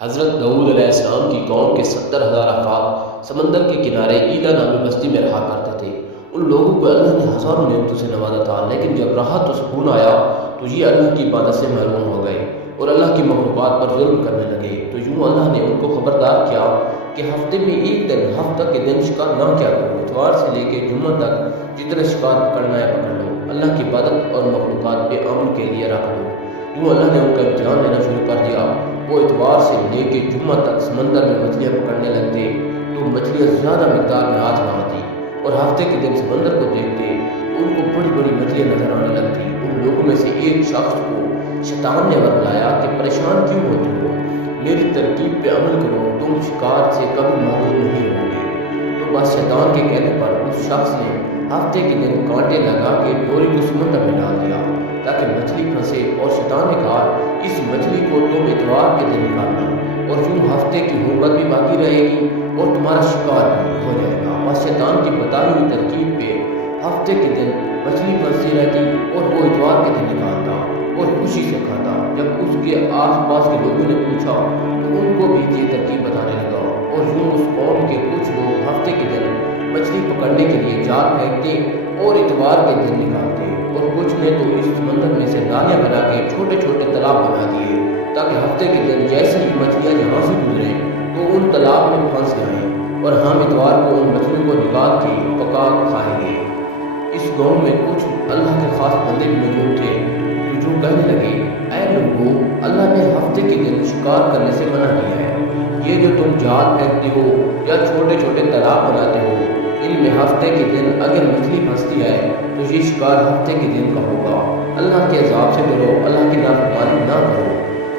حضرت داؤد علیہ السلام کی قوم کے 70,000 افراد سمندر کے کنارے ایلا نامی بستی میں رہا کرتے تھے۔ ان لوگوں کو اللہ نے ہزاروں نعمتوں سے نوازا تھا، لیکن جب راحت و سکون آیا تو یہ اللہ کی عبادت سے محروم ہو گئے اور اللہ کی مخلوقات پر ظلم کرنے لگے۔ تو یوں اللہ نے ان کو خبردار کیا کہ ہفتے میں ایک دن، ہفتہ کے دن شکار نہ کیا کرو، اتوار سے لے کے جمعہ تک جتنا شکار پکڑنا ہے پکڑ لو، اللہ کی عبادت اور مخلوقات پہ امن کے لیے رکھ لو۔ یوں اللہ نے ان کا امتحان لینا شروع کر دیا۔ وہ اتوار سے لے کے جمعہ تک سمندر میں مچھلیاں پکڑنے لگتے تو مچھلیاں زیادہ مقدار میں ہاتھ نہ آتی، اور ہفتے کے دن سمندر کو دیکھتے تو ان کو بڑی بڑی مچھلیاں نظر آنے لگتی۔ ان لوگوں میں سے ایک شخص کو شیطان نے بتلایا کہ پریشان کیوں ہوتے ہو، میری ترکیب پہ عمل کرو، تم شکار سے کبھی محروم نہیں ہوگے۔ تو بس شیطان کے کہنے پر اس شخص نے ہفتے کے دن کانٹے لگا کے ڈوری کو سمندر میں ڈال دیا تاکہ مچھلی پھنسے، اور شیطان نے کہا اس مچھلی کو تم اتوار کے دن نکالنا، اور یوں ہفتے کی حرمت بھی باقی رہے گی اور تمہارا شکار بھی ہو جائے گا۔ بس شیطان کی بتائی ہوئی ترکیب پہ ہفتے کے دن مچھلی پھنسی رہتی اور وہ اتوار کے دن نکالتا اور خوشی سے کھاتا۔ جب اس کے آس پاس کے لوگوں نے پوچھا تو ان کو بھی یہ ترکیب بتانے لگا، اور یوں اس قوم کے کچھ لوگ ہفتے کے دن مچھلی پکڑنے کے لیے جال پھینکتے اور اتوار کے دن نکالتے، اور کچھ نے تو اس سمندر میں سے نالیاں بنا کے چھوٹے چھوٹے تالاب بنا دیے تاکہ ہفتے کے دن جیسے ہی مچھلیاں یہاں سے گزریں تو ان تالاب میں پھنس جائیں، اور ہم اتوار کو ان مچھلیوں کو نکال کے پکا کھائیں گے۔ اس گاؤں میں کچھ اللہ کے خاص بندے بھی موجود تھے جو کہنے لگے، اے لوگوں، اللہ نے ہفتے کے دن شکار کرنے سے منع کیا ہے۔ یہ جو تم جال پھینکتے ہو یا چھوٹے چھوٹے تالاب بناتے ہو، ان میں ہفتے کے دن اگر مچھلی پھنستی ہے تو یہ شکار ہفتے کے دن کا ہوگا۔ اللہ کے عذاب سے ڈرو، اللہ کی نافرمانی نہ کرو۔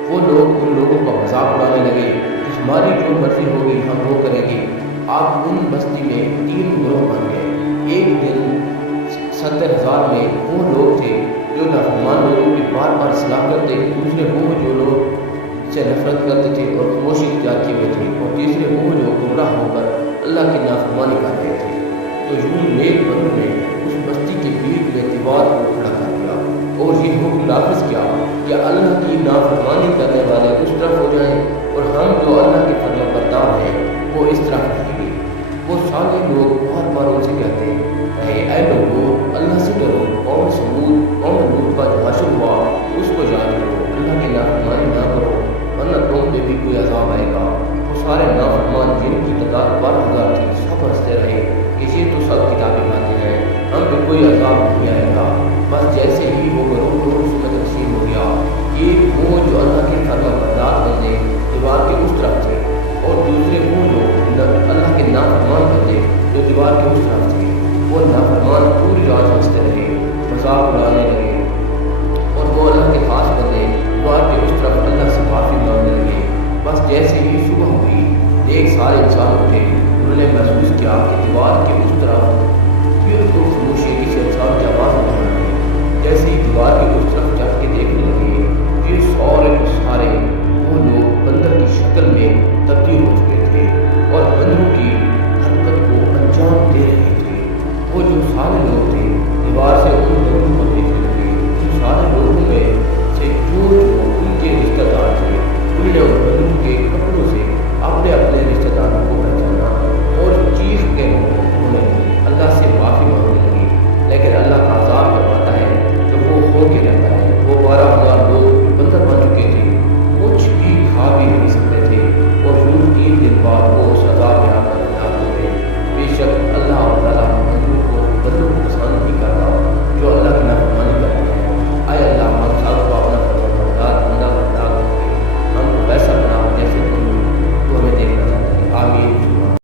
وہ لوگ ان لوگوں کا مذاق اڑانے لگے کہ ہماری جو مرضی ہوگی ہم وہ کریں گے۔ آپ ان بستی میں 3 گروہ بن گئے۔ ایک دن 70,000 میں وہ لوگ تھے جو نافرمان لوگوں کی بار بار اصلاح کرتے، دوسرے وہ جو لوگ سے نفرت کرتے تھے اور خاموشی اختیار کیے ہوئے تھے، اور تیسرے وہ جو گمراہ ہو کر اللہ کی نافرمانی کر رہے تھے۔ تو یوں نیک بندوں نے اس بستی کے بیچ میں دیوار کو کھڑا کر دیا اور یہ حکم نافذ کیا کہ اللہ کی نافرمانی کرنے والے اس طرف ہو جائیں، اور ہم جو اللہ کے فرما بردار ہیں وہ اس طرف رہیں گے۔ وہ سارے لوگ بار بار ان سے کہتے رہے، اے لوگوں، اللہ سے ڈرو، قوم سمود، قوم لوط کا جو حشر ہوا اس کو یاد کرو، اللہ کی نافرمانی نہ کرو ورنہ تم پہ بھی کوئی عذاب آئے گا۔ وہ سارے نافرمان جن کی تعداد 12,000 تھی سب ہنستے رہے کہ یہ تو سب کتابیں کھاتے ہیں، ہم پہ کوئی عذاب نہیں آئے گا۔ بس جیسے ہی وہ گروہ اس میں تقسیم ہو گیا، ایک وہ جو اللہ کے فرما بردار بندے دیوار کے اس طرف تھے، اور دوسرے وہ لوگ اللہ کے نافرمان بندے جو دیوار کے اس طرف تھے۔ وہ نافرمان پوری رات ہنستے رہے، مذاق اڑانے لگے، اور وہ اللہ کے خاص بندے دیوار کے اس طرف اللہ سے معافی مانگنے لگے۔ بس جیسے ہی صبح ہوئی، ایک سارے انسان اٹھے